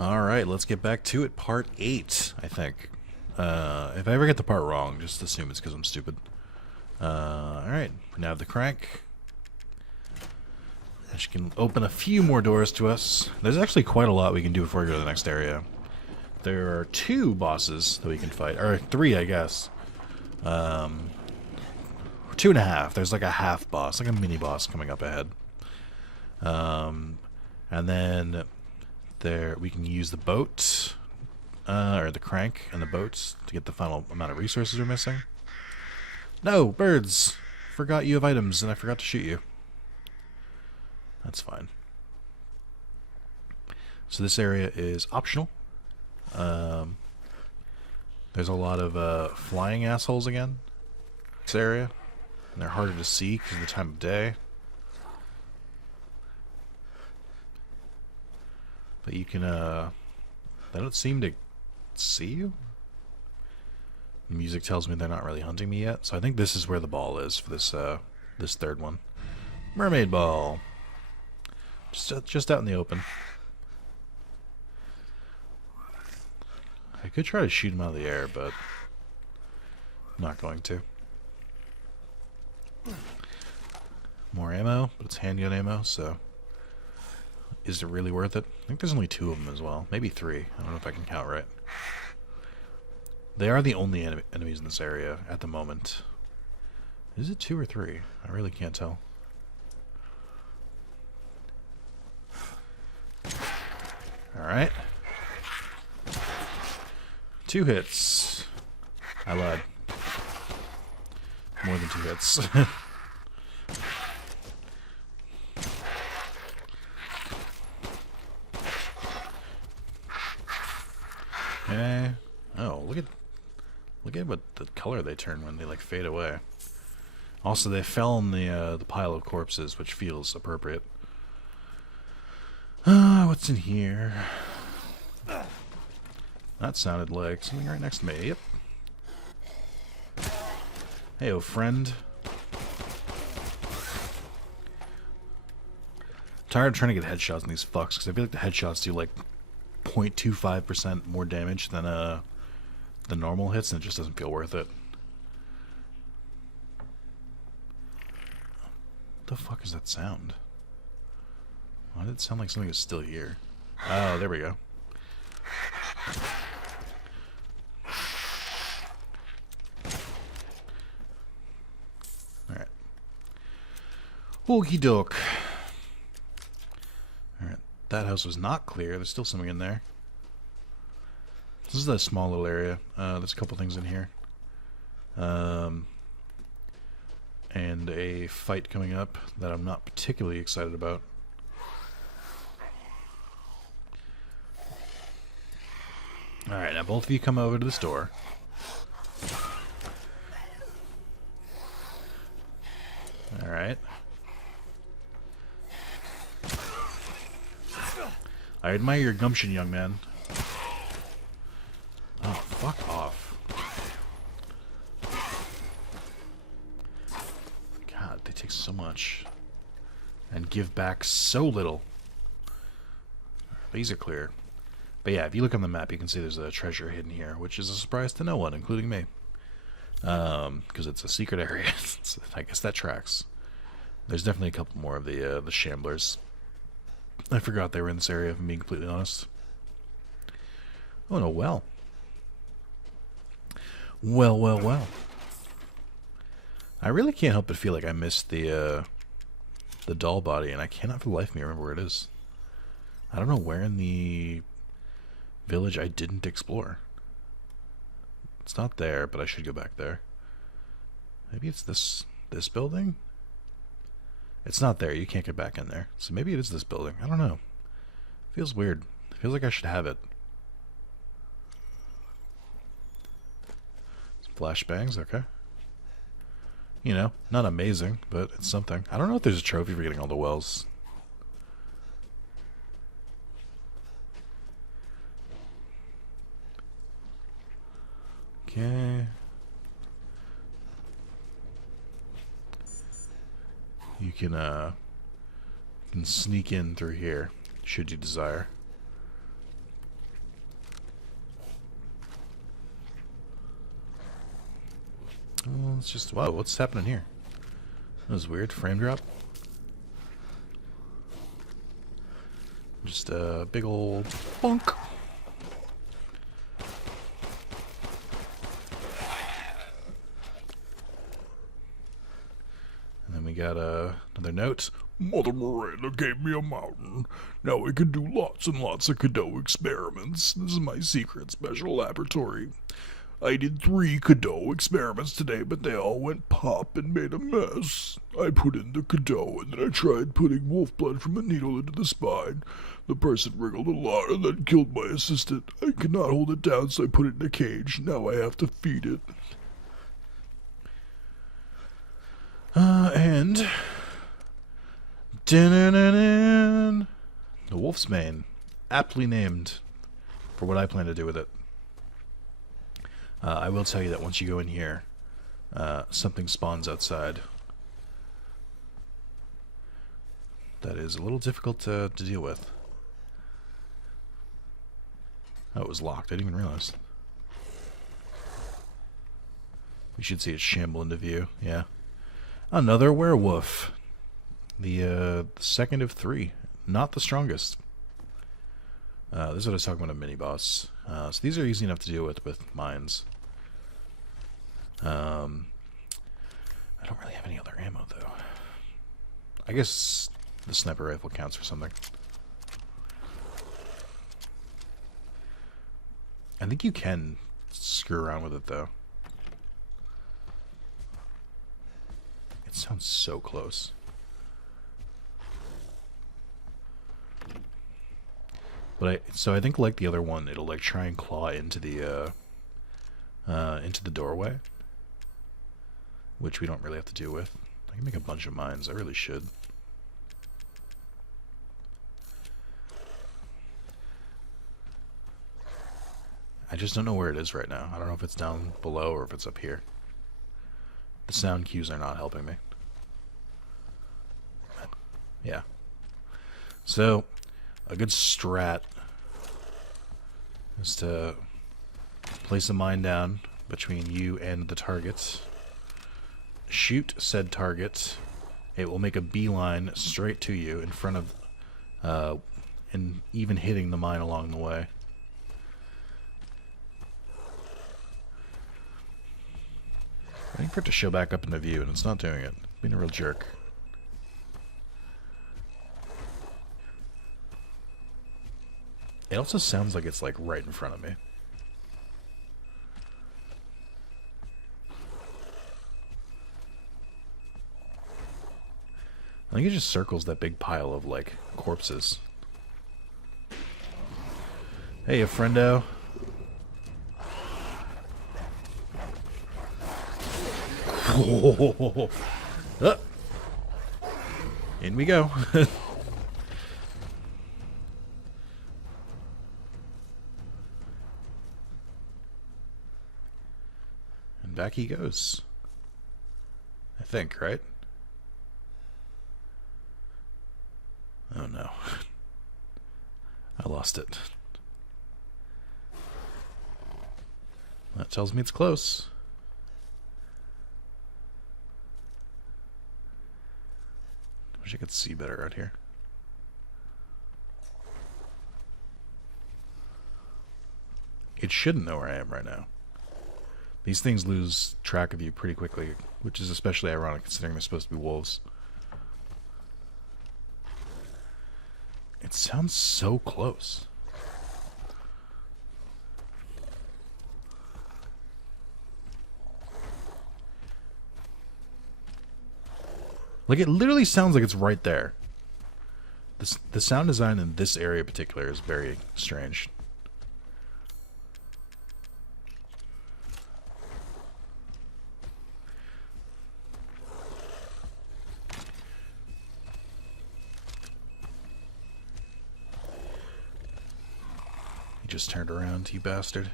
Alright, let's get back to it. Part 8, I think. If I ever get the part wrong, just assume it's because I'm stupid. Alright, now have the crank. And she can open a few more doors to us. There's actually quite a lot we can do before we go to the next area. There are 2 bosses that we can fight. Or 3, I guess. 2.5. There's like a half boss, like a mini boss coming up ahead. And then there we can use the boat, or the crank and the boats to get the final amount of resources we're missing. No, birds! Forgot you have items and I forgot to shoot you. That's fine. So this area is optional. There's a lot of flying assholes again. This area. And they're harder to see because of the time of day. But you can, they don't seem to see you. The music tells me they're not really hunting me yet, so I think this is where the ball is for this, this third one. Mermaid ball. Just out in the open. I could try to shoot him out of the air, but I'm not going to. More ammo, but it's handgun ammo, so is it really worth it? I think there's only 2 of them as well. Maybe 3. I don't know if I can count right. They are the only enemies in this area at the moment. Is it 2 or 3? I really can't tell. Alright. 2 hits. I lied. More than 2 hits. Okay. Oh, look at what the color they turn when they like fade away. Also, they fell in the pile of corpses, which feels appropriate. What's in here? That sounded like something right next to me. Yep. Hey, oh friend. Tired of trying to get headshots on these fucks because I feel like the headshots do like 0.25% more damage than the normal hits, and it just doesn't feel worth it. What the fuck is that sound? Why did it sound like something was still here? Oh, there we go. Alright. Okie doke. Alright. That house was not clear. There's still something in there. This is a small little area. There's a couple things in here. And a fight coming up that I'm not particularly excited about. Alright, now both of you come over to this door. Alright. I admire your gumption, young man. Oh, fuck off. God, they take so much. And give back so little. These are clear. But yeah, if you look on the map, you can see there's a treasure hidden here, which is a surprise to no one, including me. Because it's a secret area. I guess that tracks. There's definitely a couple more of the shamblers. I forgot they were in this area, if I'm being completely honest. Oh, no, well. Well. I really can't help but feel like I missed the doll body, and I cannot for the life of me remember where it is. I don't know where in the village I didn't explore. It's not there, but I should go back there. Maybe it's this building? It's not there. You can't get back in there. So maybe it is this building. I don't know. Feels weird. Feels like I should have it. Some flashbangs, okay. You know, not amazing, but it's something. I don't know if there's a trophy for getting all the wells. Okay. You can sneak in through here, should you desire. Well, it's just... Whoa, what's happening here? That was weird. Frame drop. Just a big old bonk. And then we got another note. Mother Miranda gave me a mountain. Now we can do lots and lots of Cadeau experiments. This is my secret special laboratory. I did 3 Cadeau experiments today, but they all went pop and made a mess. I put in the Cadeau, and then I tried putting wolf blood from a needle into the spine. The person wriggled a lot and then killed my assistant. I could not hold it down, so I put it in a cage. Now I have to feed it. And... The Wolf's Mane. Aptly named for what I plan to do with it. I will tell you that once you go in here, something spawns outside. That is a little difficult to deal with. Oh, it was locked. I didn't even realize. We should see it shamble into view. Yeah. Another werewolf. The second of 3. Not the strongest. This is what I was talking about a mini-boss. So these are easy enough to deal with mines. I don't really have any other ammo, though. I guess the sniper rifle counts for something. I think you can screw around with it, though. It sounds so close. But so I think like the other one, it'll like try and claw into the doorway, which we don't really have to deal with. I can make a bunch of mines. I really should. I just don't know where it is right now. I don't know if it's down below or if it's up here. The sound cues are not helping me. Yeah. So, a good strat is to place a mine down between you and the target. Shoot said target. It will make a beeline straight to you in front of, and even hitting the mine along the way. Waiting for it to show back up in the view, and it's not doing it. Being a real jerk. It also sounds like it's like right in front of me. I think it just circles that big pile of like corpses. Hey, a friendo. Oh. In we go. And back he goes. I think, right? Oh no. I lost it. That tells me it's close. Wish I could see better out here. It shouldn't know where I am right now. These things lose track of you pretty quickly, which is especially ironic considering they're supposed to be wolves. It sounds so close. Like, it literally sounds like it's right there. The sound design in this area in particular is very strange. He just turned around, you bastard.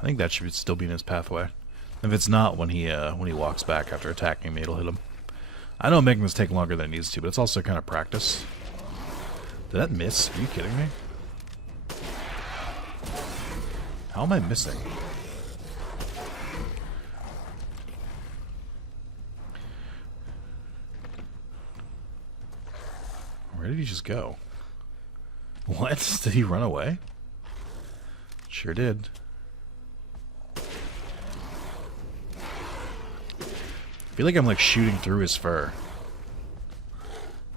I think that should still be in his pathway. If it's not, when he walks back after attacking me, it'll hit him. I know making this take longer than it needs to, but it's also kind of practice. Did that miss? Are you kidding me? How am I missing? Where did he just go? What? Did he run away? Sure did. I feel like I'm like shooting through his fur.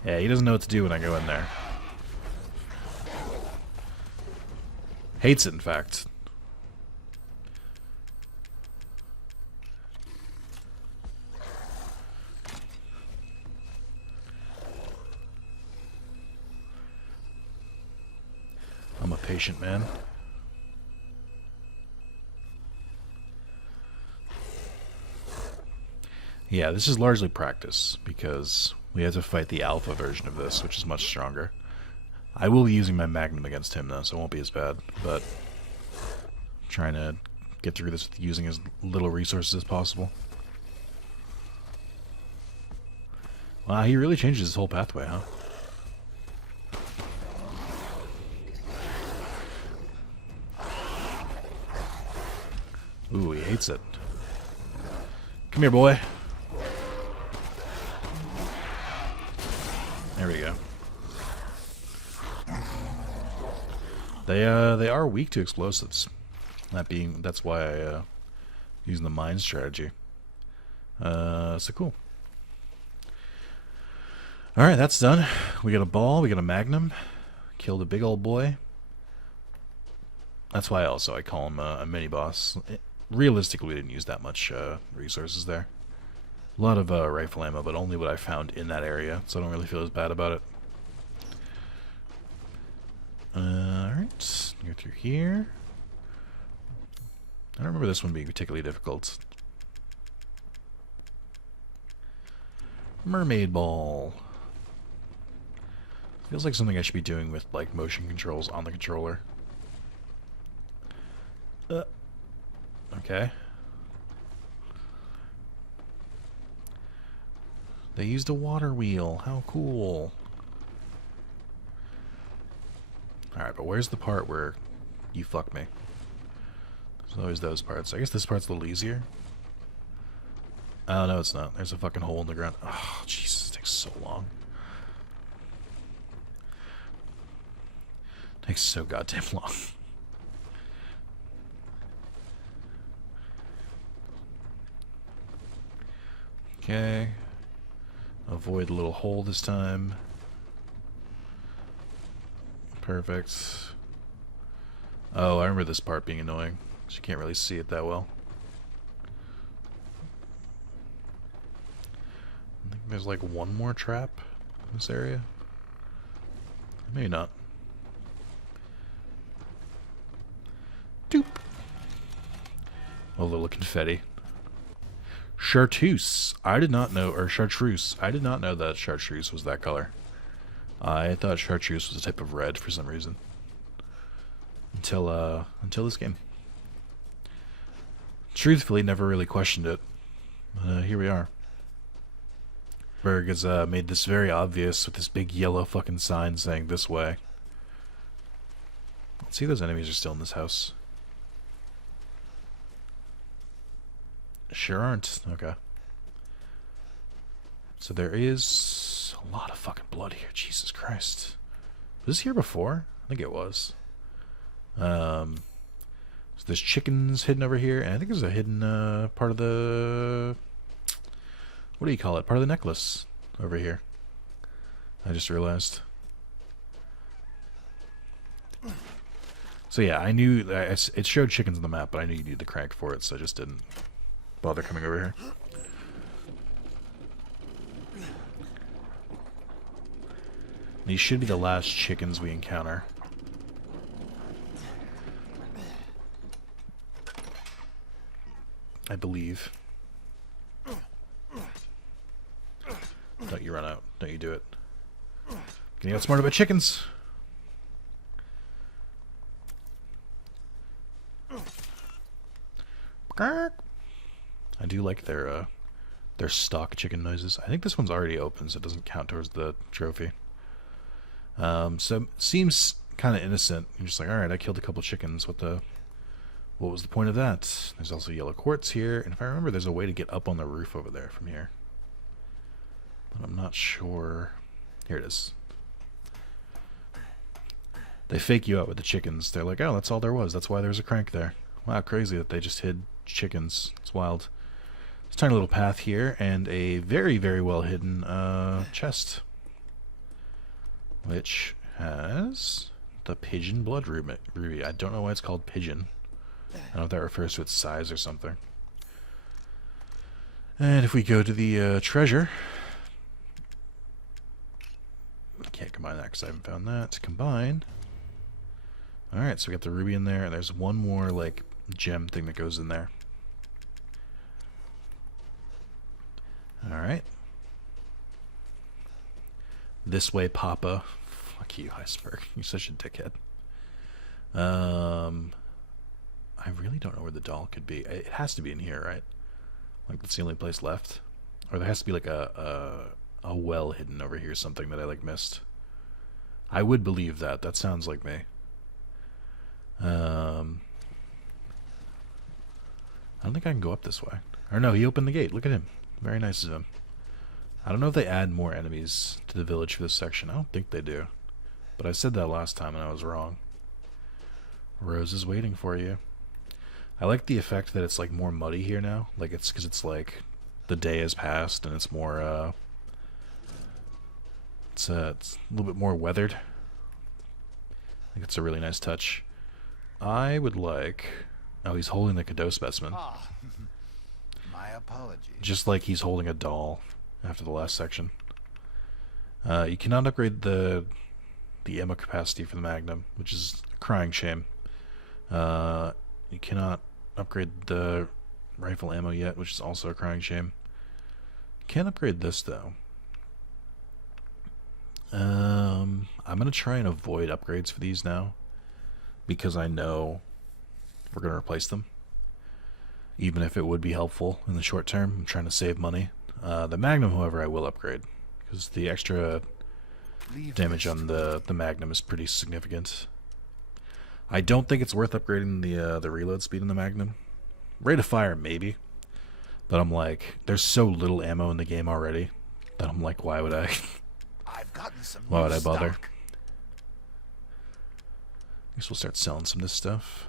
Yeah, he doesn't know what to do when I go in there. Hates it, in fact. I'm a patient man. Yeah, this is largely practice, because we have to fight the alpha version of this, which is much stronger. I will be using my Magnum against him, though, so it won't be as bad, but I'm trying to get through this with using as little resources as possible. Wow, he really changes his whole pathway, huh? Ooh, he hates it. Come here, boy. There we go. They are weak to explosives. That's why I using the mine strategy. So cool. All right, that's done. We got a ball. We got a Magnum. Killed a big old boy. That's why I call him a mini boss. Realistically, we didn't use that much resources there. A lot of rifle ammo, but only what I found in that area, so I don't really feel as bad about it. Alright, go through here. I don't remember this one being particularly difficult. Mermaid ball. Feels like something I should be doing with like motion controls on the controller. Okay. They used a water wheel. How cool. Alright, but where's the part where you fuck me? There's always those parts. I guess this part's a little easier. Oh, no, it's not. There's a fucking hole in the ground. Oh, Jesus, it takes so long. It takes so goddamn long. Okay. Avoid the little hole this time. Perfect. Oh, I remember this part being annoying. You can't really see it that well. I think there's like one more trap in this area. Maybe not. Doop. A little confetti. Chartreuse. I did not know, or chartreuse. I did not know that chartreuse was that color. I thought chartreuse was a type of red for some reason. Until this game. Truthfully, never really questioned it. Here we are. Berg has made this very obvious with this big yellow fucking sign saying this way. Let's see if those enemies are still in this house. Sure aren't. Okay. So there is a lot of fucking blood here. Jesus Christ. Was this here before? I think it was. So there's chickens hidden over here, and I think there's a hidden part of the... What do you call it? Part of the necklace over here. I just realized. So yeah, I knew... it showed chickens on the map, but I knew you needed the crank for it, so I just didn't bother coming over here. These should be the last chickens we encounter. I believe. Don't you run out. Don't you do it. Getting outsmarted about chickens. I do like their They're stock chicken noises. I think this one's already open, so it doesn't count towards the trophy. So seems kind of innocent. You're just like, all right, I killed a couple chickens. What was the point of that? There's also yellow quartz here, and if I remember, there's a way to get up on the roof over there from here. But I'm not sure. Here it is. They fake you out with the chickens. They're like, oh, that's all there was. That's why there's a crank there. Wow, crazy that they just hid chickens. It's wild. There's a tiny little path here, and a very, very well hidden chest. Which has the pigeon blood ruby. I don't know why it's called pigeon. I don't know if that refers to its size or something. And if we go to the treasure... I can't combine that because I haven't found that. Combine... Alright, so we got the ruby in there, and there's one more, like, gem thing that goes in there. Alright. This way, Papa. Fuck you, Iceberg. You're such a dickhead. I really don't know where the doll could be. It has to be in here, right? Like, that's the only place left. Or there has to be, like, a well hidden over here, something that I, like, missed. I would believe that. That sounds like me. I don't think I can go up this way. Or no, he opened the gate. Look at him. Very nice of him. I don't know if they add more enemies to the village for this section. I don't think they do. But I said that last time and I was wrong. Rose is waiting for you. I like the effect that it's like more muddy here now. Like it's because it's like the day has passed and it's more it's a little bit more weathered. I think it's a really nice touch. I would like... Oh, he's holding the Cadeau specimen. Ah, my apologies. Just like he's holding a doll after the last section. You cannot upgrade the ammo capacity for the Magnum, which is a crying shame. You cannot upgrade the rifle ammo yet, which is also a crying shame. You can upgrade this, though. I'm going to try and avoid upgrades for these now, because I know we're going to replace them. Even if it would be helpful in the short term, I'm trying to save money. The Magnum, however, I will upgrade, because the extra damage on the Magnum is pretty significant. I don't think it's worth upgrading the reload speed in the Magnum. Rate of fire, maybe. But I'm like, there's so little ammo in the game already that I'm like, why would I? I've gotten some Why would I new bother? stock. I guess we'll start selling some of this stuff.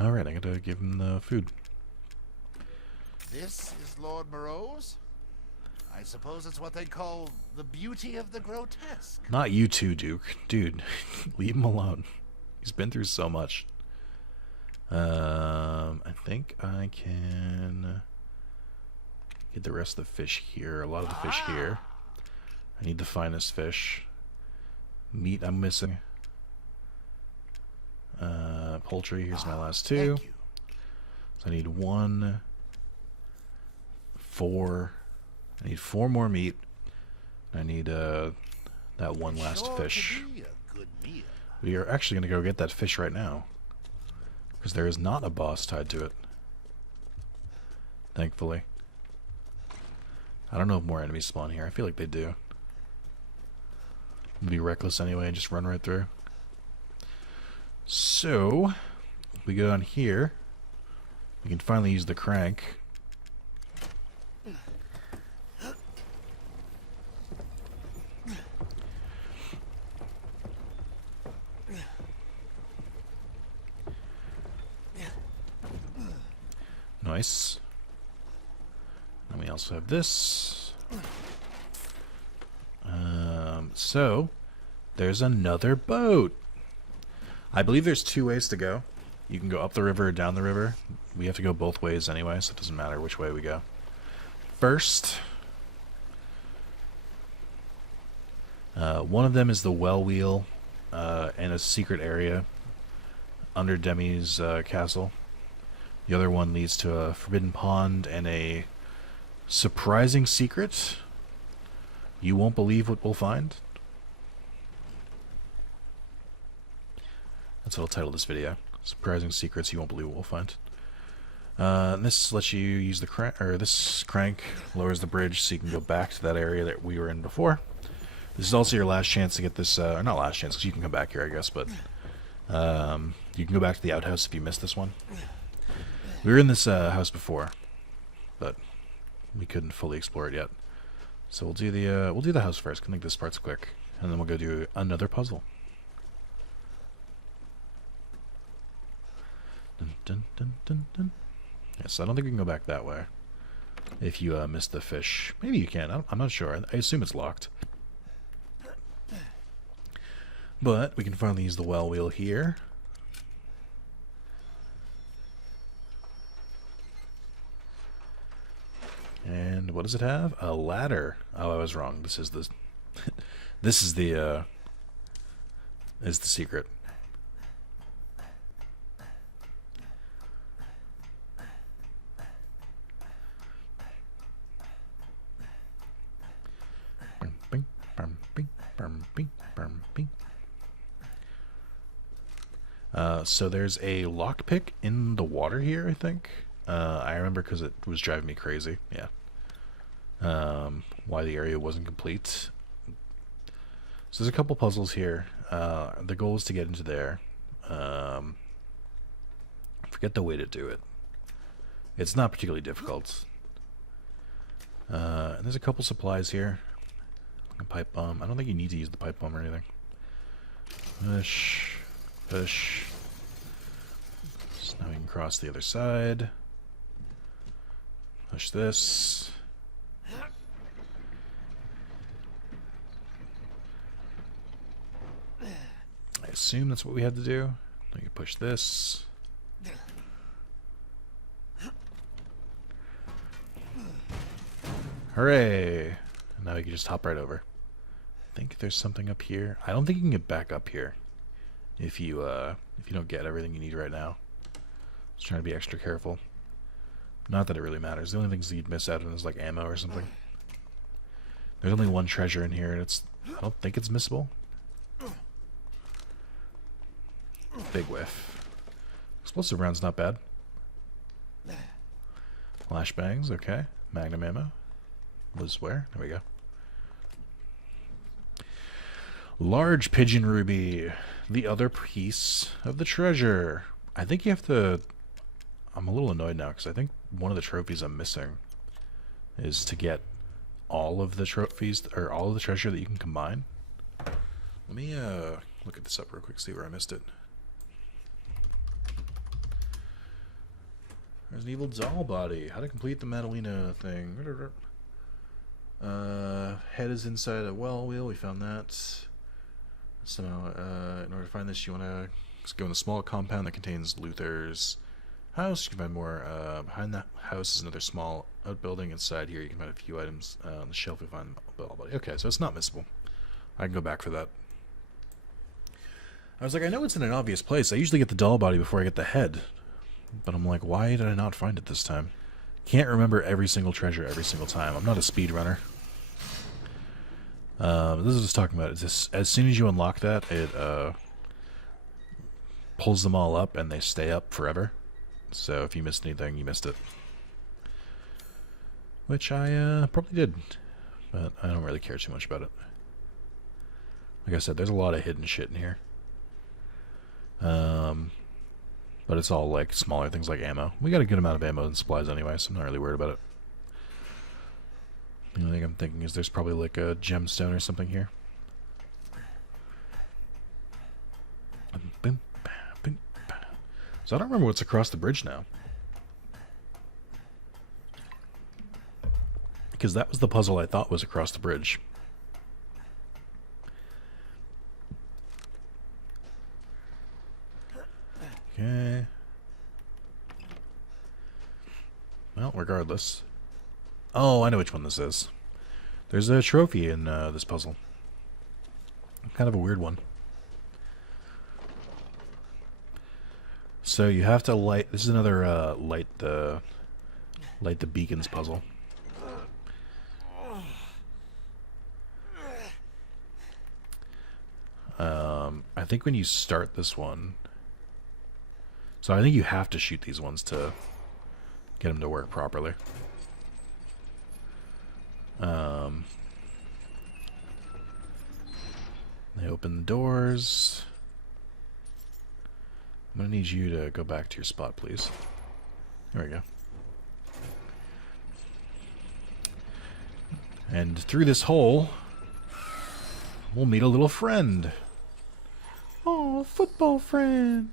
Alright, I gotta give him the food. This is Lord Moreau's? I suppose it's what they call the beauty of the grotesque. Not you too, Duke. Dude, leave him alone. He's been through so much. I think I can get the rest of the fish here. A lot of the fish here. I need the finest fish. Meat I'm missing. Poultry, here's my last two. Thank you. So I need 1, 4. I need 4 more meat. I need that one last Sure fish. to be a good meal. We are actually going to go get that fish right now, because there is not a boss tied to it. Thankfully. I don't know if more enemies spawn here. I feel like they do. I'm going to be reckless anyway and just run right through. So, if we go down here, we can finally use the crank. Nice. And we also have this. So, there's another boat. I believe there's 2 ways to go. You can go up the river or down the river. We have to go both ways anyway, so it doesn't matter which way we go. First, one of them is the well wheel and a secret area under Demi's castle. The other one leads to a forbidden pond and a surprising secret. You won't believe what we'll find. That's what I'll title this video. Surprising secrets you won't believe what we'll find. And this lets you use the crank, or this crank lowers the bridge so you can go back to that area that we were in before. This is also your last chance to get this, or not last chance, because you can come back here, I guess, but you can go back to the outhouse if you missed this one. We were in this house before, but we couldn't fully explore it yet. So we'll do the house first. I think this part's quick, and then we'll go do another puzzle. Dun, dun, dun, dun, dun. Yes, I don't think we can go back that way. If you missed the fish, maybe you can. I'm not sure. I assume it's locked. But we can finally use the well wheel here. And what does it have? A ladder. Oh, I was wrong. This is the this is the secret. So there's a lockpick in the water here, I think. I remember because it was driving me crazy. Yeah. Why the area wasn't complete. So there's a couple puzzles here. The goal is to get into there. Forget the way to do it. It's not particularly difficult. And there's a couple supplies here. A pipe bomb. I don't think you need to use the pipe bomb or anything. Push. Push. So now we can cross the other side. Push this. I assume that's what we had to do. We can push this. Hooray! Now we can just hop right over. I think there's something up here. I don't think you can get back up here if you don't get everything you need right now. Just trying to be extra careful. Not that it really matters. The only things that you'd miss out on is like ammo or something. There's only one treasure in here, and I don't think it's missable. Big whiff. Explosive round's not bad. Flashbangs, okay. Magnum ammo. Was where? There we go. Large pigeon ruby. The other piece of the treasure. I think you have to... I'm a little annoyed now because I think one of the trophies I'm missing is to get all of the trophies, or all of the treasure that you can combine. Let me look at this up real quick, see where I missed it. There's an evil doll body. How to complete the Madalena thing. Head is inside a well wheel. We found that. Somehow, in order to find this, you want to go in the small compound that contains Luther's house. You can find more. Behind that house is another small outbuilding. Inside here, you can find a few items on the shelf. We find the doll body. Okay, so it's not missable. I can go back for that. I was like, I know it's in an obvious place. I usually get the doll body before I get the head. But I'm like, why did I not find it this time? Can't remember every single treasure every single time. I'm not a speedrunner. This is what I was talking about. It's just, as soon as you unlock that, it pulls them all up and they stay up forever. So if you missed anything, you missed it. Which I probably did. But I don't really care too much about it. Like I said, there's a lot of hidden shit in here. But it's all like smaller things like ammo. We got a good amount of ammo and supplies anyway, so I'm not really worried about it. The only thing I'm thinking is there's probably like a gemstone or something here. So I don't remember what's across the bridge now. Because that was the puzzle I thought was across the bridge. Okay. Well, regardless. Oh, I know which one this is. There's a trophy in this puzzle. Kind of a weird one. So you have to light... This is another light the beacons puzzle. I think when you start this one... So I think you have to shoot these ones to get them to work properly. They open the doors. I'm going to need you to go back to your spot, please. There we go. And through this hole, we'll meet a little friend. Oh, football friend.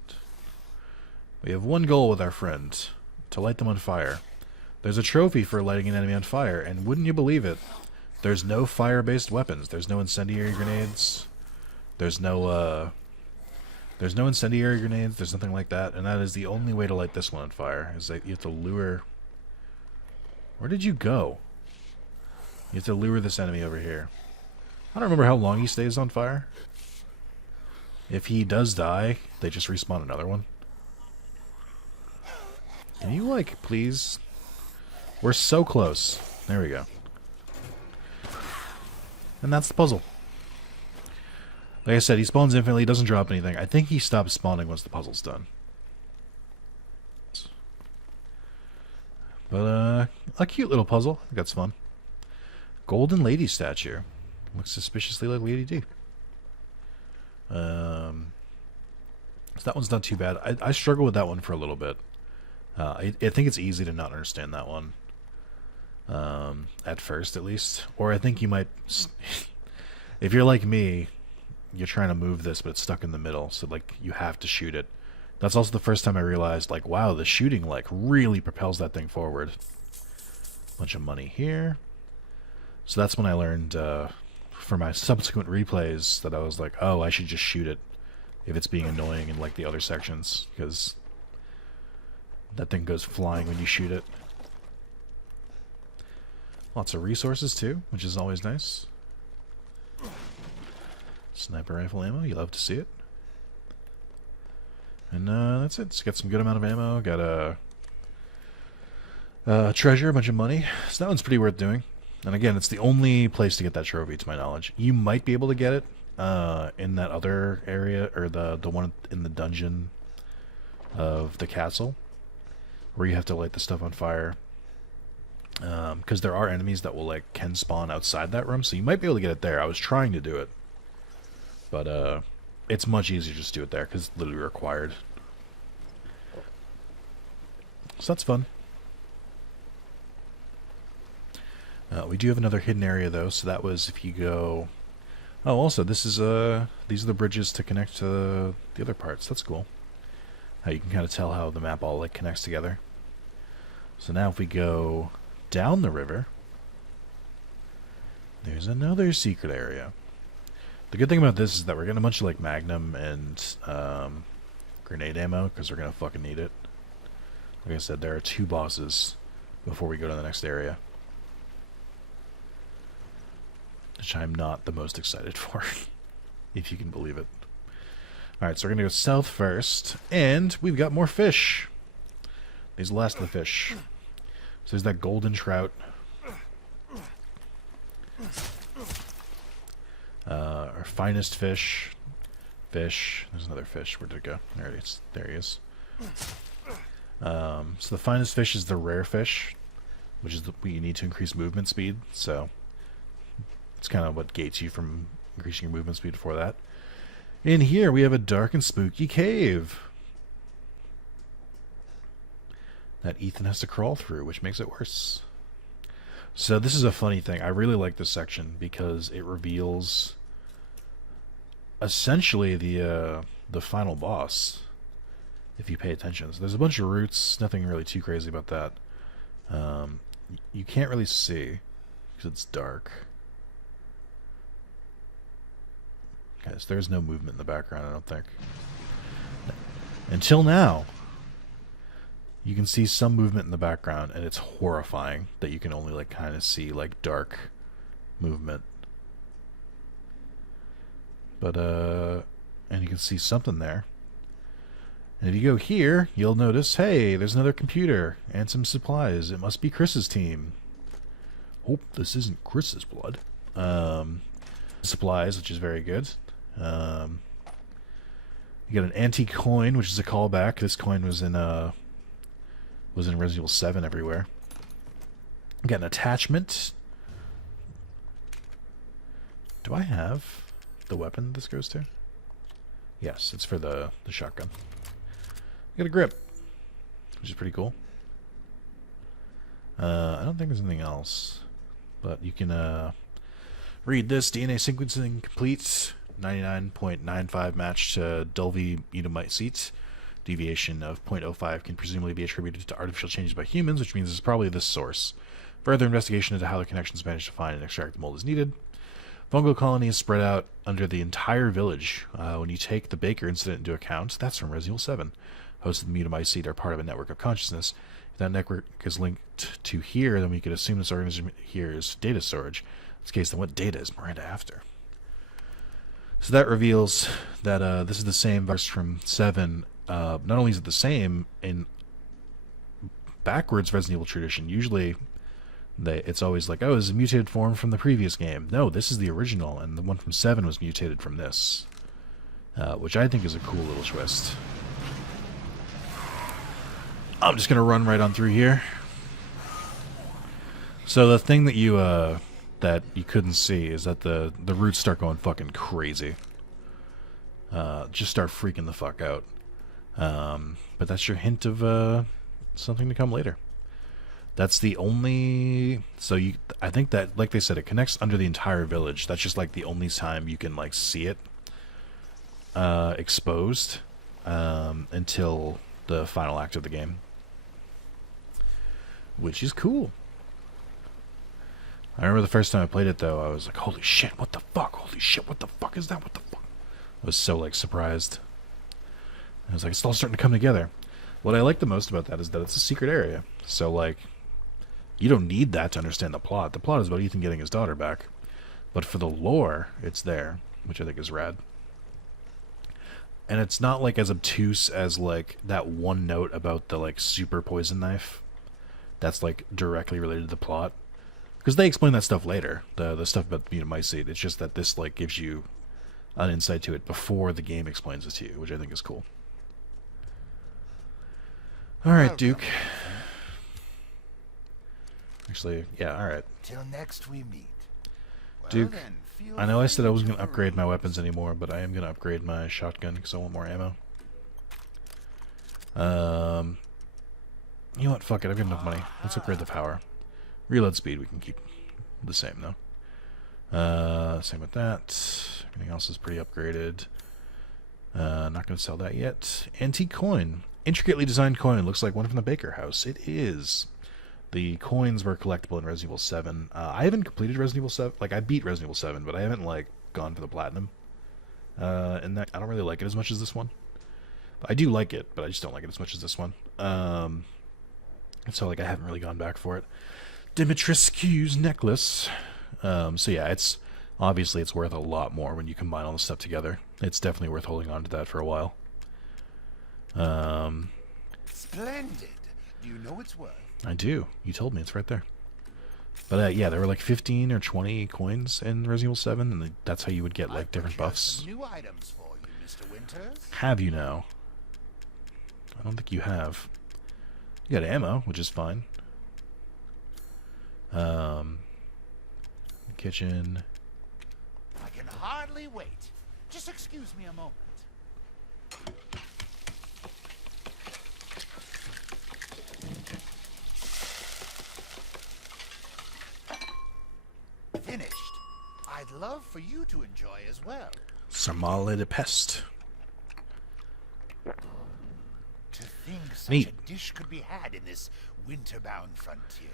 We have one goal with our friend. To light them on fire. There's a trophy for lighting an enemy on fire, and wouldn't you believe it, there's no fire-based weapons. There's no incendiary grenades. There's no incendiary grenades. There's nothing like that, and that is the only way to light this one on fire, is that you have to lure... Where did you go? You have to lure this enemy over here. I don't remember how long he stays on fire. If he does die, they just respawn another one. Can you, like, please? We're so close. There we go. And that's the puzzle. Like I said, he spawns infinitely, doesn't drop anything. I think he stops spawning once the puzzle's done. But, a cute little puzzle. I think that's fun. Golden Lady statue. Looks suspiciously like Lady D. So that one's not too bad. I struggle with that one for a little bit. I think it's easy to not understand that one. At first, at least. Or I think you might... If you're like me, you're trying to move this, but it's stuck in the middle. So, like, you have to shoot it. That's also the first time I realized, like, wow, the shooting, like, really propels that thing forward. Bunch of money here. So that's when I learned, for my subsequent replays, that I was like, oh, I should just shoot it if it's being annoying in, like, the other sections. Because that thing goes flying when you shoot it. Lots of resources, too, which is always nice. Sniper rifle ammo, you love to see it. And that's it. Just got some good amount of ammo. Got a treasure, a bunch of money. So that one's pretty worth doing. And again, it's the only place to get that trophy, to my knowledge. You might be able to get it in that other area, or the one in the dungeon of the castle, where you have to light the stuff on fire. Because there are enemies that will, like, can spawn outside that room, so you might be able to get it there. I was trying to do it, but it's much easier to just do it there, because it's literally required. So that's fun. We do have another hidden area, though, so that was if you go... Oh, also, this is these are the bridges to connect to the other parts. That's cool. How you can kind of tell how the map all, like, connects together. So now if we go down the river, there's another secret area. The good thing about this is that we're getting a bunch of, like, magnum and grenade ammo, because we're going to fucking need it. Like I said, there are 2 bosses before we go to the next area, which I'm not the most excited for, if you can believe it. Alright, so we're going to go south first, and we've got more fish. These are the last of the fish. So there's that golden trout. Our finest fish. Fish. There's another fish. Where did it go? There it is. There he is. So the finest fish is the rare fish, which is what you need to increase movement speed. So it's kind of what gates you from increasing your movement speed before that. In here we have a dark and spooky cave that Ethan has to crawl through, which makes it worse. So this is a funny thing. I really like this section because it reveals essentially the final boss, if you pay attention. So there's a bunch of roots, nothing really too crazy about that. You can't really see because it's dark. Okay, so there's no movement in the background, I don't think. Until now. You can see some movement in the background, and it's horrifying that you can only, like, kind of see, like, dark movement. But, and you can see something there. And if you go here, you'll notice, hey, there's another computer and some supplies. It must be Chris's team. Hope this isn't Chris's blood. Supplies, which is very good. You You got an antique coin, which is a callback. This coin was in Resident Evil 7 everywhere. You got an attachment. Do I have the weapon this goes to? Yes, it's for the shotgun. You got a grip, which is pretty cool. I don't think there's anything else, but you can read this. DNA sequencing complete. 99.95 match to Dulvey Edomite. Deviation of 0.05 can presumably be attributed to artificial changes by humans, which means it's probably this source. Further investigation into how the connections managed to find and extract the mold is needed. Fungal colony is spread out under the entire village. When you take the Baker incident into account, that's from Resident Evil 7. Hosts of the Mutamycete are part of a network of consciousness. If that network is linked to here, then we could assume this organism here is data storage. In this case, then what data is Miranda after? So that reveals that this is the same virus from 7. Not only is it the same in backwards Resident Evil tradition, usually it's always like, oh, it's a mutated form from the previous game. No, this is the original, and the one from 7 was mutated from this, which I think is a cool little twist. I'm just gonna run right on through here. So the thing that you couldn't see is that the roots start going fucking crazy. Just start freaking the fuck out. But that's your hint of something to come later. That's the only... So I think that, like they said, it connects under the entire village. That's just like the only time you can like see it exposed until the final act of the game, which is cool. I remember the first time I played it, though, I was like, holy shit, what the fuck? Holy shit, what the fuck is that? What the fuck? I was so, like, surprised. I was like, it's all starting to come together. What I like the most about that is that it's a secret area. So, like, you don't need that to understand the plot. The plot is about Ethan getting his daughter back. But for the lore, it's there, which I think is rad. And it's not, like, as obtuse as, like, that one note about the, like, super poison knife. That's, like, directly related to the plot. Because they explain that stuff later, the stuff about the Mutamycete. It's just that this like gives you an insight to it before the game explains it to you, which I think is cool. Alright, Duke. Actually, yeah, alright. Till next we meet. Well, Duke, then, I know I said I wasn't going to upgrade my weapons anymore, but I am going to upgrade my shotgun because I want more ammo. You know what, fuck it, I've got enough money. Let's upgrade the power. Reload speed we can keep the same, though. Same with that. Everything else is pretty upgraded. Not going to sell that yet. Antique coin. Intricately designed coin. Looks like one from the Baker house. It is. The coins were collectible in Resident Evil 7. I haven't completed Resident Evil 7. Like, I beat Resident Evil 7, but I haven't, like, gone for the platinum. And that, I don't really like it as much as this one. I do like it, but I just don't like it as much as this one. So, like, I haven't really gone back for it. Dimitrescu's necklace. So yeah, it's obviously it's worth a lot more when you combine all the stuff together. It's definitely worth holding on to that for a while. Splendid. Do you know its worth? I do. You told me it's right there. But yeah, there were like 15 or 20 coins in Resident Evil 7, and that's how you would get like different buffs. New items for you, Mr. Winters. Have you now? I don't think you have. You got ammo, which is fine. Kitchen. I can hardly wait. Just excuse me a moment. Finished. I'd love for you to enjoy as well. Samale de peste. To think such Neat. a dish could be had in this winter-bound frontier.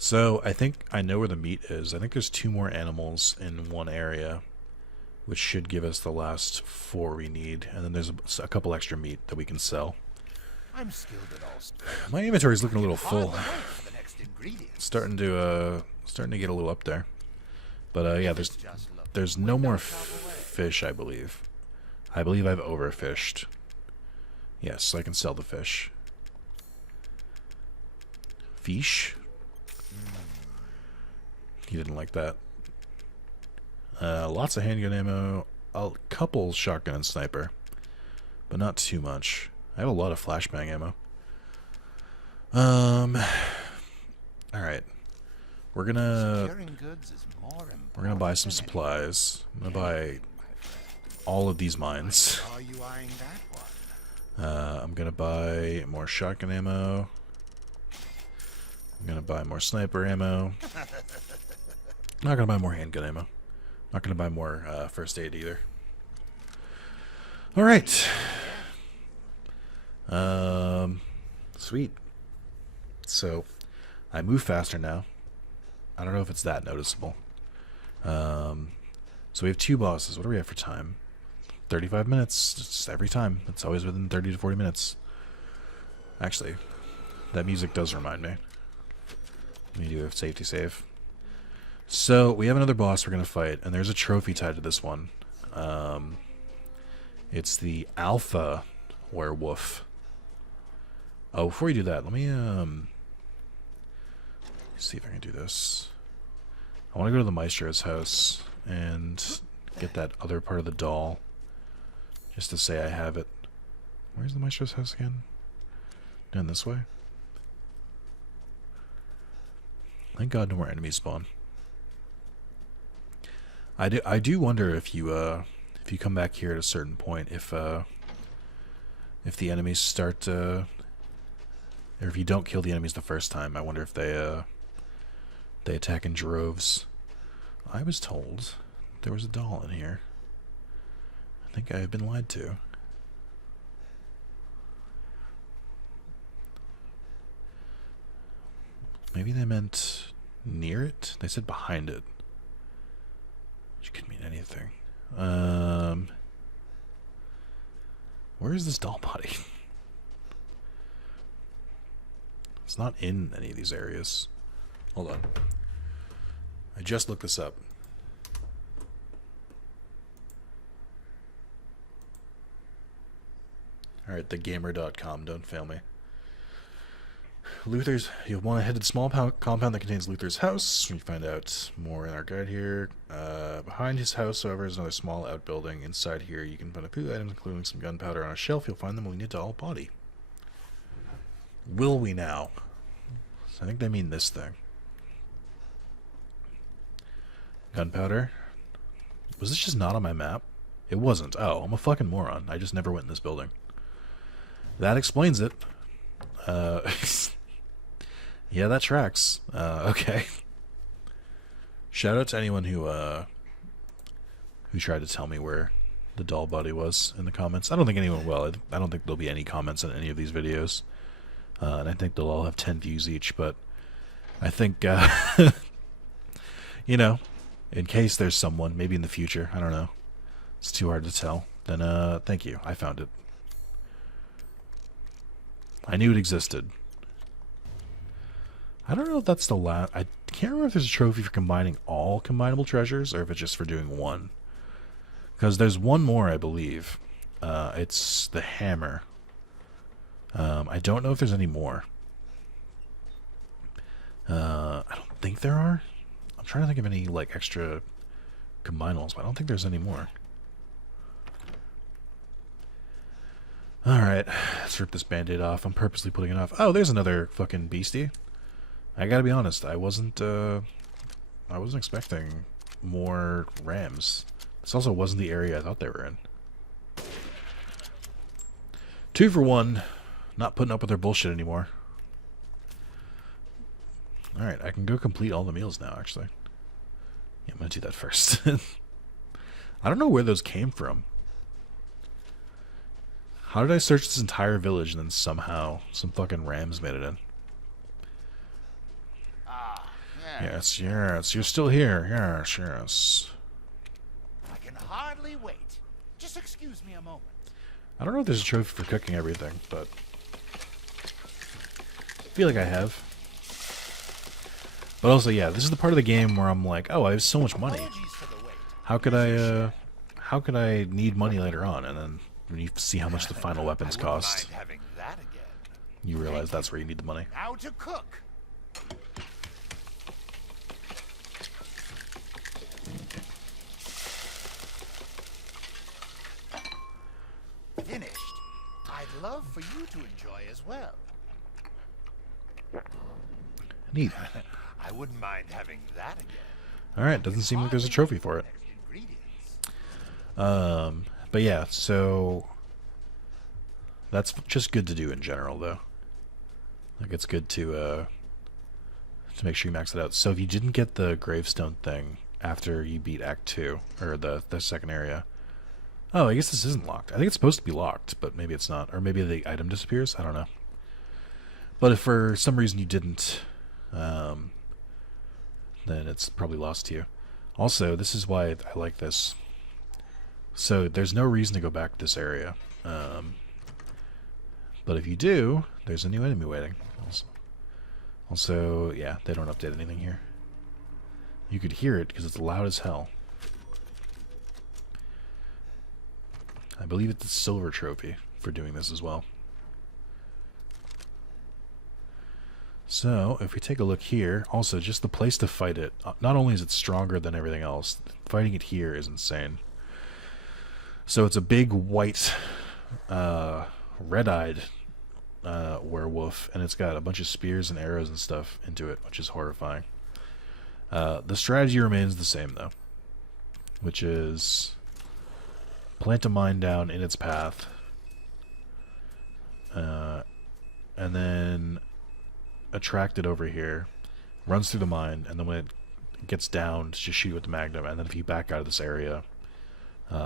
So, I think I know where the meat is. I think there's 2 more animals in one area, which should give us the last 4 we need. And then there's a couple extra meat that we can sell. I'm skilled at all. My inventory's looking a little full. Hardly wait for the next ingredient. Starting to get a little up there. But yeah, there's no more fish, I believe. I believe I've overfished. Yes, I can sell the fish. Fish? He didn't like that. Lots of handgun ammo, a couple shotgun and sniper. but not too much. I have a lot of flashbang ammo. Alright. We're gonna buy some supplies. I'm gonna buy all of these mines. Are you eyeing that one? I'm gonna buy more shotgun ammo. I'm gonna buy more sniper ammo. Not gonna buy more handgun ammo. Not gonna buy more first aid either. Alright. Sweet. So, I move faster now. I don't know if it's that noticeable. So we have 2 bosses. What do we have for time? 35 minutes. Just every time. It's always within 30 to 40 minutes. Actually, that music does remind me. Let me do a safety save. So, we have another boss we're going to fight, and there's a trophy tied to this one. It's the Alpha Werewolf. Oh, before we do that, let me see if I can do this. I want to go to the Maestro's house and get that other part of the doll. Just to say I have it. Where's the Maestro's house again? Down this way? Thank God no more enemies spawn. I do wonder if you come back here at a certain point, if the enemies start or if you don't kill the enemies the first time, I wonder if they attack in droves. I was told there was a doll in here. I think I have been lied to. Maybe they meant near it? They said behind it. Which could mean anything. Where is this doll body? It's not in any of these areas. Hold on. I just looked this up. Alright, thegamer.com, don't fail me. Luther's, you'll want to head to the small compound that contains Luther's house. You find out more in our guide here. Behind his house, however, is another small outbuilding. Inside here, you can find a few items, including some gunpowder on a shelf. You'll find them when we need a doll body. Will we now? I think they mean this thing. Gunpowder. Was this just not on my map? It wasn't. Oh, I'm a fucking moron. I just never went in this building. That explains it. Yeah, that tracks. Okay. Shout out to anyone who tried to tell me where the doll body was in the comments. I don't think anyone will. I don't think there'll be any comments on any of these videos. And I think they'll all have 10 views each, but I think, you know, in case there's someone, maybe in the future, I don't know. It's too hard to tell. Then, thank you. I found it. I knew it existed. I don't know if that's the last... I can't remember if there's a trophy for combining all combinable treasures, or if it's just for doing one. Because there's one more, I believe. It's the hammer. I don't know if there's any more. I don't think there are. I'm trying to think of any, like, extra combinables, but I don't think there's any more. Alright, let's rip this band-aid off. I'm purposely putting it off. Oh, there's another fucking beastie. I gotta be honest, I wasn't expecting more rams. This also wasn't the area I thought they were in. 2 for 1. Not putting up with their bullshit anymore. Alright, I can go complete all the meals now, actually. Yeah, I'm gonna do that first. I don't know where those came from. How did I search this entire village and then somehow some fucking rams made it in? Ah, Yes, yes, you're still here. Yes, yes. I can hardly wait. Just excuse me a moment. I don't know if there's a trophy for cooking everything, but I feel like I have. But also, yeah, this is the part of the game where I'm like, oh, I have so much money. Apologies for the wait. How could I need money later on? And then when you see how much the final weapons I wouldn't cost, mind having that again. you realize that's where you need the money. Now to cook. Finished. love for you to enjoy as well. Neat. I wouldn't mind having that again. Alright, doesn't seem like there's a trophy for it. But yeah, so that's just good to do in general, though. Like, it's good to make sure you max it out. So if you didn't get the gravestone thing after you beat Act 2, or the second area... Oh, I guess this isn't locked. I think it's supposed to be locked, but maybe it's not. Or maybe the item disappears? I don't know. But if for some reason you didn't, then it's probably lost to you. Also, this is why I like this. So there's no reason to go back to this area. But if you do, there's a new enemy waiting. Also, yeah, they don't update anything here. You could hear it because it's loud as hell. I believe it's a silver trophy for doing this as well. So, if we take a look here, also just the place to fight it, not only is it stronger than everything else, fighting it here is insane. So it's a big white, red-eyed werewolf, and it's got a bunch of spears and arrows and stuff into it, which is horrifying. The strategy remains the same, though, which is plant a mine down in its path, and then attract it over here, runs through the mine, and then when it gets down, just shoot with the magnum, and then if you back out of this area,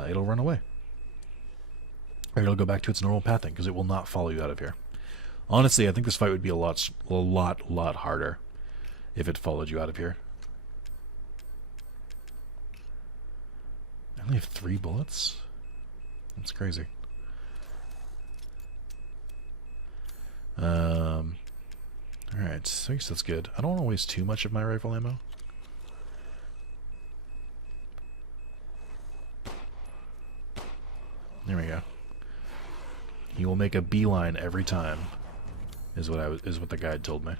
it'll run away. Or it'll go back to its normal pathing, because it will not follow you out of here. Honestly, I think this fight would be a lot harder if it followed you out of here. I only have 3 bullets? That's crazy. Alright, so I guess that's good. I don't want to waste too much of my rifle ammo. There we go. He will make a beeline every time, is what the guide told me.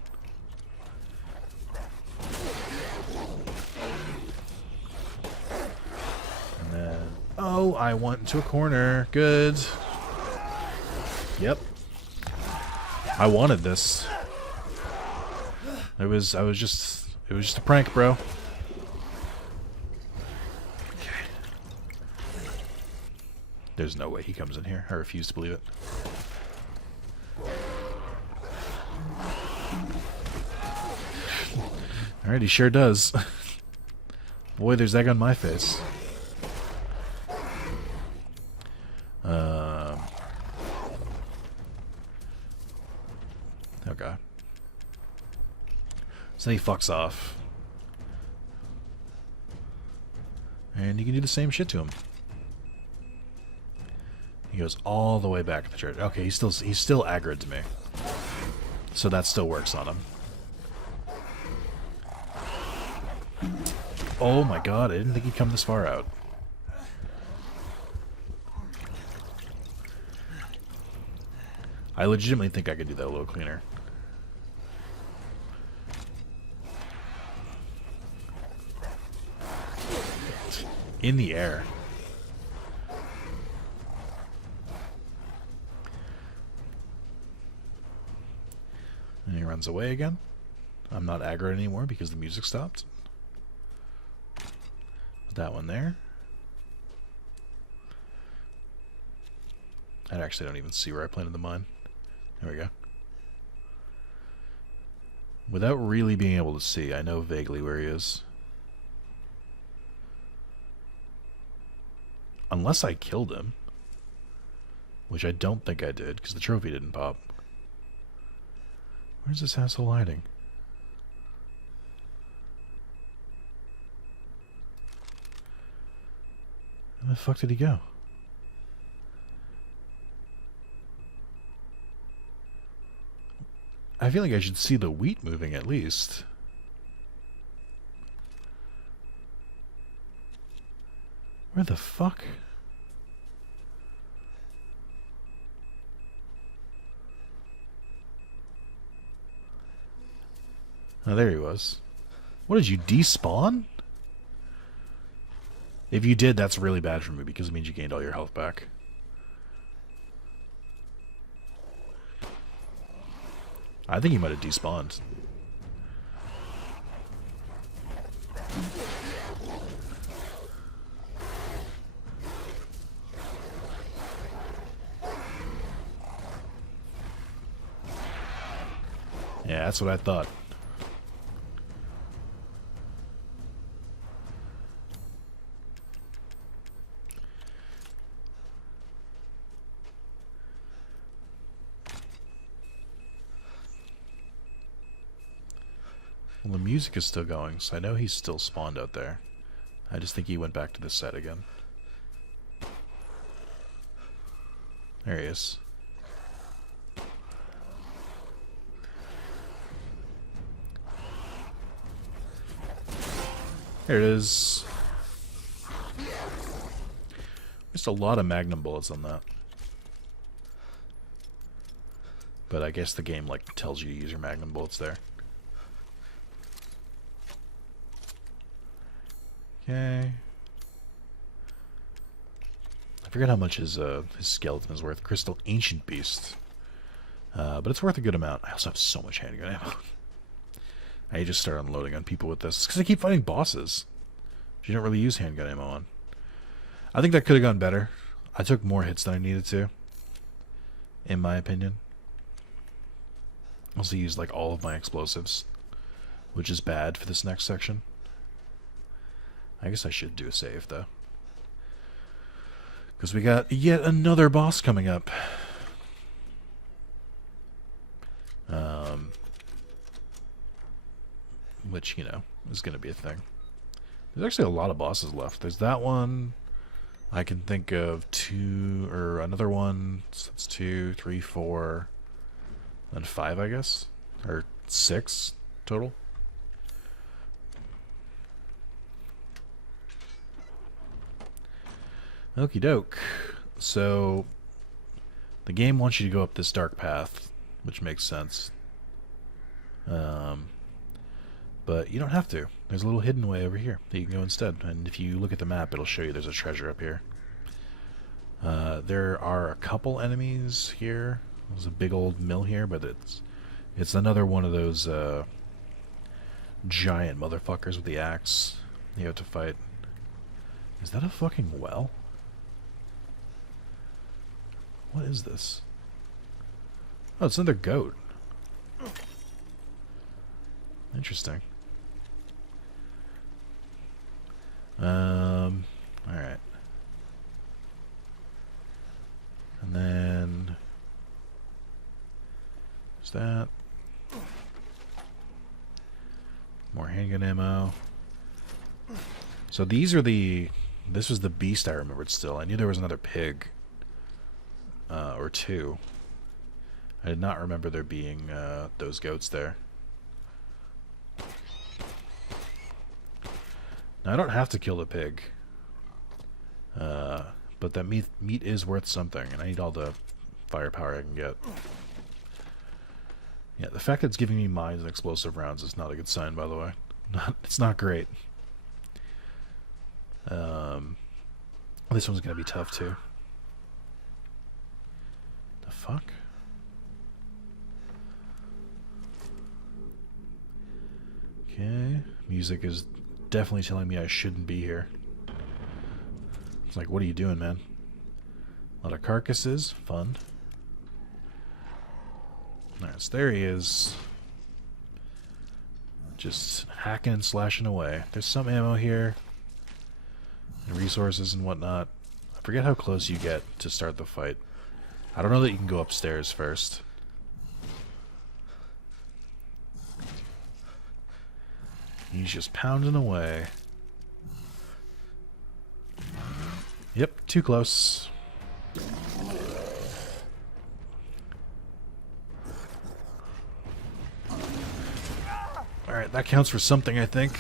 And then, oh, I went into a corner. Good. Yep. I wanted this. It was just a prank, bro. Okay. There's no way he comes in here. I refuse to believe it. Alright, he sure does. Boy, there's egg on my face. Okay. So he fucks off. And you can do the same shit to him. He goes all the way back to the church. Okay, he's still aggroed to me. So that still works on him. Oh my god, I didn't think he'd come this far out. I legitimately think I could do that a little cleaner. In the air. And he runs away again. I'm not aggro anymore because the music stopped. Put that one there. I actually don't even see where I planted the mine. There we go. Without really being able to see, I know vaguely where he is. Unless I killed him. Which I don't think I did, because the trophy didn't pop. Where's this asshole hiding? Where the fuck did he go? I feel like I should see the wheat moving at least. Where the fuck? Oh, there he was. What, did you despawn? If you did, that's really bad for me because it means you gained all your health back. I think he might have despawned. Yeah, that's what I thought. Well, the music is still going, so I know he's still spawned out there. I just think he went back to the set again. There he is. There it is. Just a lot of magnum bullets on that. But I guess the game like tells you to use your magnum bullets there. Okay. I forget how much his skeleton is worth. Crystal Ancient Beast. But it's worth a good amount. I also have so much handgun ammo. I just start unloading on people with this. Because I keep fighting bosses. You don't really use handgun ammo on. I think that could have gone better. I took more hits than I needed to. In my opinion. I also used like all of my explosives. Which is bad for this next section. I guess I should do a save though. Because we got yet another boss coming up. Which, you know, is going to be a thing. There's actually a lot of bosses left. There's that one. I can think of two, or another one. So it's 2, 3, 4, then 5, I guess. Or 6 total. Okie doke. So, the game wants you to go up this dark path, which makes sense. But you don't have to. There's a little hidden way over here that you can go instead. And if you look at the map, it'll show you there's a treasure up here. There are a couple enemies here. There's a big old mill here, but it's another one of those giant motherfuckers with the axe you have to fight. Is that a fucking well? What is this? Oh, it's another goat. Interesting. Alright. And then... What's that? More handgun ammo. So these are the... This was the beast I remembered still. I knew there was another pig. Or two. I did not remember there being those goats there. Now, I don't have to kill the pig. But that meat is worth something, and I need all the firepower I can get. Yeah, the fact that it's giving me mines and explosive rounds is not a good sign, by the way. It's not great. This one's gonna be tough, too. The fuck? Okay, music is definitely telling me I shouldn't be here. It's like, what are you doing, man? A lot of carcasses, fun. Alright, so there he is. Just hacking and slashing away. There's some ammo here. And resources and whatnot. I forget how close you get to start the fight. I don't know that you can go upstairs first. He's just pounding away. Yep, too close. Alright, that counts for something, I think.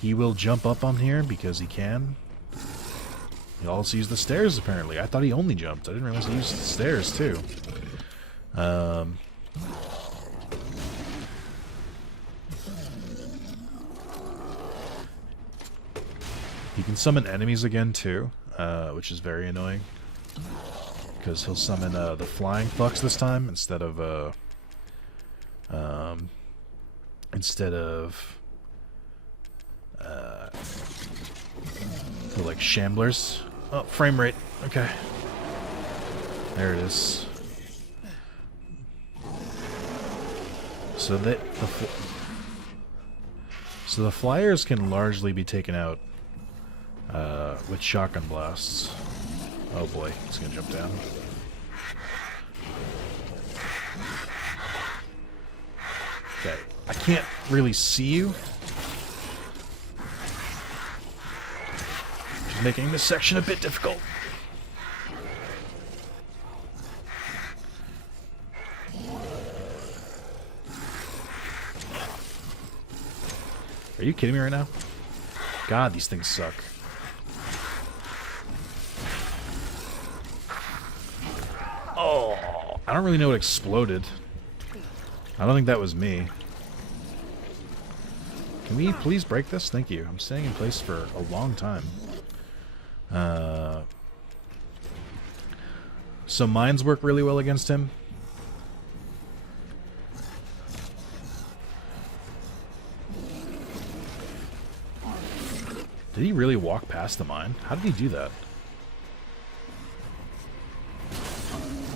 He will jump up on here because he can. He also used the stairs, apparently. I thought he only jumped. I didn't realize he used the stairs, too. He can summon enemies again, too, which is very annoying. Because he'll summon the flying fucks this time instead of the, like shamblers. Oh, frame rate. Okay. There it is. So the flyers can largely be taken out with shotgun blasts. Oh boy, he's gonna jump down. Okay, I can't really see you. Which is making this section a bit difficult. Are you kidding me right now? God, these things suck. Oh, I don't really know what exploded. I don't think that was me. Can we please break this? Thank you. I'm staying in place for a long time. So mines work really well against him. Did he really walk past the mine? How did he do that?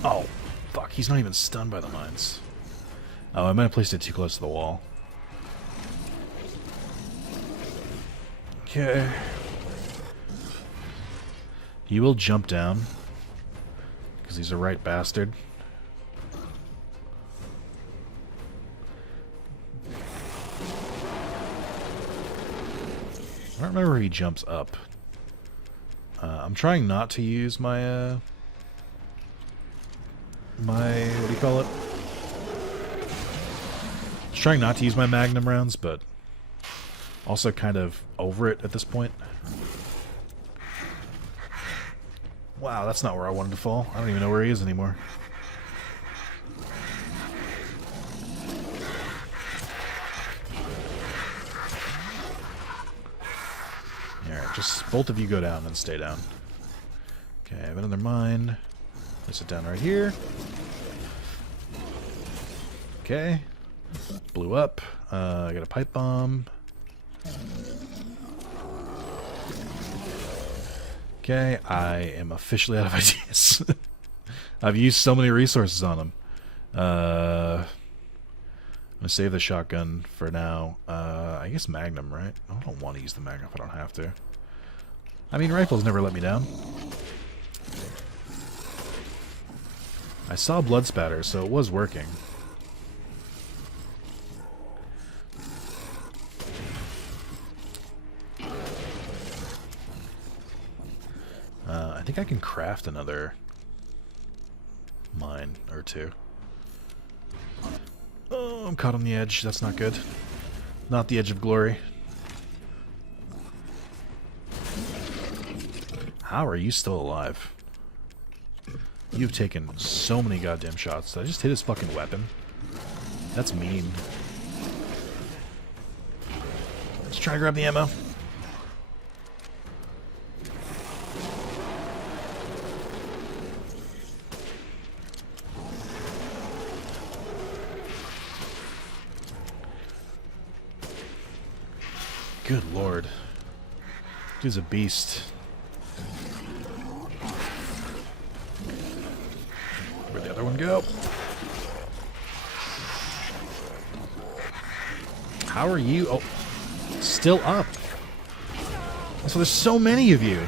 Oh, fuck. He's not even stunned by the mines. Oh, I might have placed it too close to the wall. Okay. He will jump down. Because he's a right bastard. I don't remember if he jumps up. I'm trying not to use my, what do you call it? I'm trying not to use my magnum rounds, but also kind of over it at this point. Wow, that's not where I wanted to fall. I don't even know where he is anymore. Alright, just both of you go down and stay down. Okay, I have another mine. Place it down right here. Okay. Blew up. I got a pipe bomb. Okay, I am officially out of ideas. I've used so many resources on him. I'm gonna save the shotgun for now. I guess Magnum, right? I don't want to use the Magnum if I don't have to. I mean, rifles never let me down. I saw blood spatter, so it was working. I think I can craft another mine or two. Oh, I'm caught on the edge. That's not good. Not the edge of glory. How are you still alive? You've taken so many goddamn shots. Did I just hit his fucking weapon? That's mean. Let's try to grab the ammo. Good lord. Dude's a beast. Where'd the other one go? How are you? Oh, still up. So there's so many of you.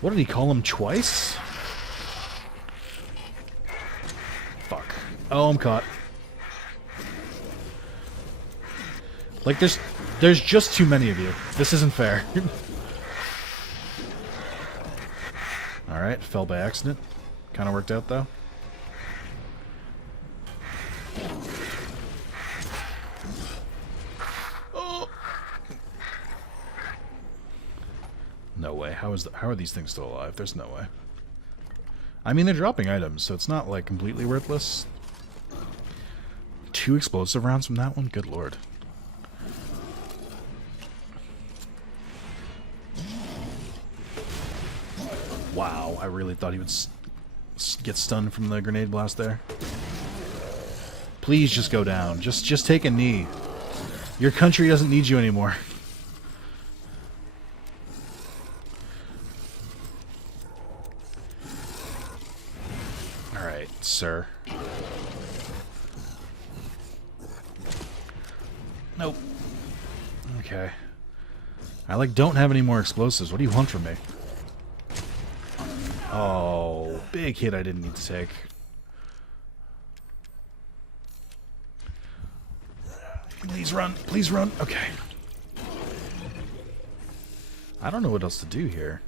What did he call him twice? Fuck. Oh, I'm caught. Like, there's just too many of you. This isn't fair. Alright, fell by accident. Kinda worked out, though. Oh. No way. How are these things still alive? There's no way. I mean, they're dropping items, so it's not, like, completely worthless. 2 explosive rounds from that one? Good lord. Wow, I really thought he would get stunned from the grenade blast there. Please just go down. Just take a knee. Your country doesn't need you anymore. Alright, sir. Nope. Okay. I, don't have any more explosives. What do you want from me? Oh, big hit I didn't need to take. Please run. Please run. Okay. I don't know what else to do here.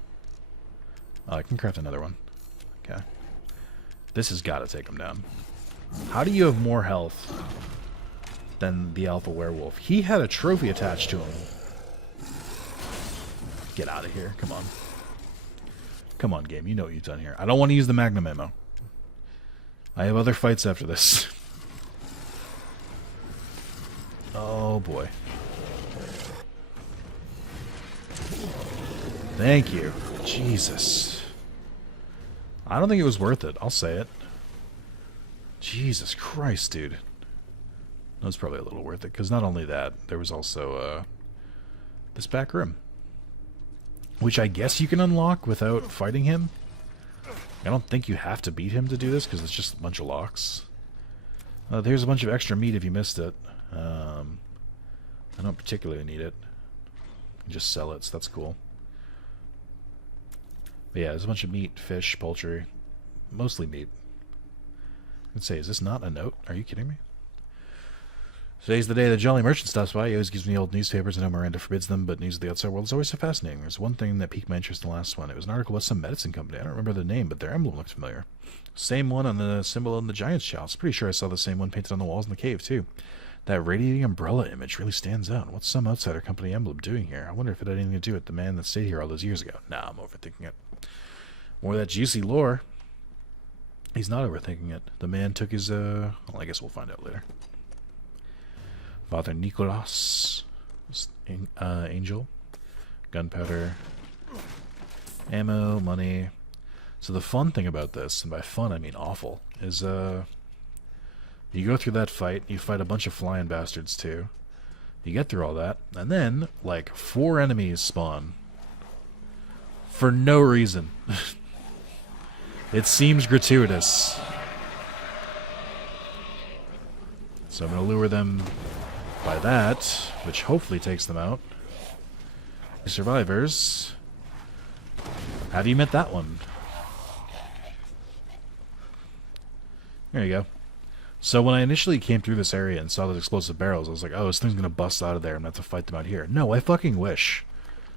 Oh, I can craft another one. Okay. This has got to take him down. How do you have more health than the alpha werewolf? He had a trophy attached to him. Get out of here. Come on. Come on, game. You know what you've done here. I don't want to use the magnum ammo. I have other fights after this. Oh, boy. Thank you. Jesus. I don't think it was worth it. I'll say it. Jesus Christ, dude. That was probably a little worth it, because not only that, there was also this back room. Which I guess you can unlock without fighting him. I don't think you have to beat him to do this, because it's just a bunch of locks. There's a bunch of extra meat if you missed it. I don't particularly need it. You can just sell it, so that's cool. But yeah, there's a bunch of meat, fish, poultry. Mostly meat. I can say, is this not a note? Are you kidding me? Today's the day the Jolly Merchant stops by. He always gives me old newspapers. I know Miranda forbids them, but news of the outside world is always so fascinating. There's one thing that piqued my interest in the last one. It was an article about some medicine company. I don't remember the name, but their emblem looked familiar. Same one on the symbol in the Giant's Chalice. Pretty sure I saw the same one painted on the walls in the cave, too. That radiating umbrella image really stands out. What's some outsider company emblem doing here? I wonder if it had anything to do with the man that stayed here all those years ago. Nah, I'm overthinking it. More of that juicy lore. He's not overthinking it. The man took his, well, I guess we'll find out later. Father Nicholas, angel, gunpowder, ammo, money. So the fun thing about this, and by fun I mean awful, is you go through that fight, you fight a bunch of flying bastards too. You get through all that, and then like 4 enemies spawn for no reason. It seems gratuitous. So I'm gonna lure them by that, which hopefully takes them out. The survivors. Have you met that one? There you go. So when I initially came through this area and saw those explosive barrels, I was like, oh, this thing's gonna bust out of there and I have to fight them out here. No, I fucking wish.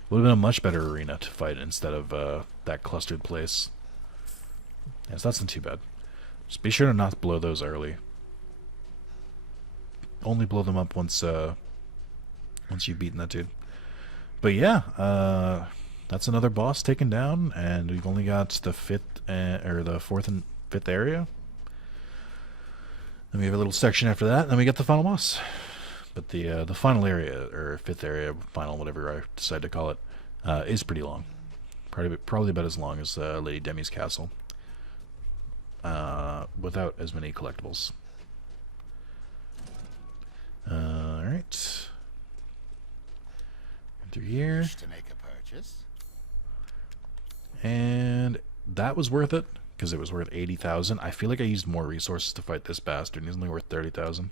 It would have been a much better arena to fight instead of that clustered place. Yeah, so that's not too bad. Just be sure to not blow those early. Only blow them up once you've beaten that dude. But yeah, that's another boss taken down, and we've only got the 4th and 5th area. Then we have a little section after that, and then we get the final boss. But the final area, or 5th area, final, whatever I decide to call it, is pretty long. Probably about as long as Lady Demi's castle, without as many collectibles. Alright. Through here. To make a purchase. And that was worth it, because it was worth 80,000. I feel like I used more resources to fight this bastard, and he's only worth 30,000.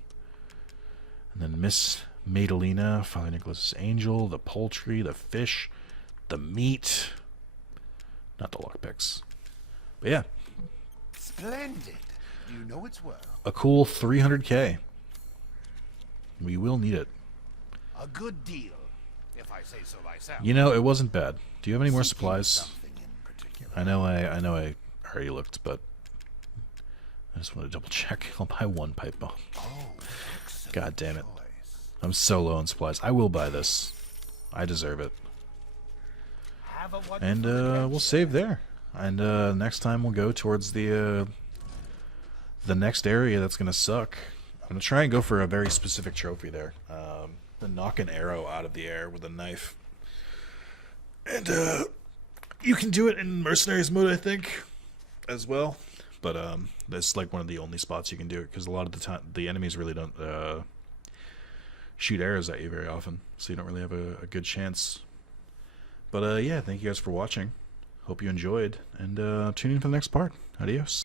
And then Miss Madalena, Father Nicholas's angel, the poultry, the fish, the meat. Not the lockpicks. But yeah. Splendid. Do you know what's worth? A cool 300k. We will need it. A good deal, if I say so myself. You know, it wasn't bad. Do you have any more Seeking supplies? something in particular. I know I already looked, but I just want to double check. I'll buy 1 pipe bomb. Oh, excellent God damn it. choice. I'm so low on supplies. I will buy this. I deserve it. Have a wonderful And we'll save there. And next time we'll go towards the next area that's gonna suck. I'm gonna try and go for a very specific trophy there. The knock an arrow out of the air with a knife. And You can do it in Mercenaries mode, I think, as well. But that's like one of the only spots you can do it, because a lot of the time the enemies really don't shoot arrows at you very often, so you don't really have a good chance. But yeah, thank you guys for watching. Hope you enjoyed, and tune in for the next part. Adios.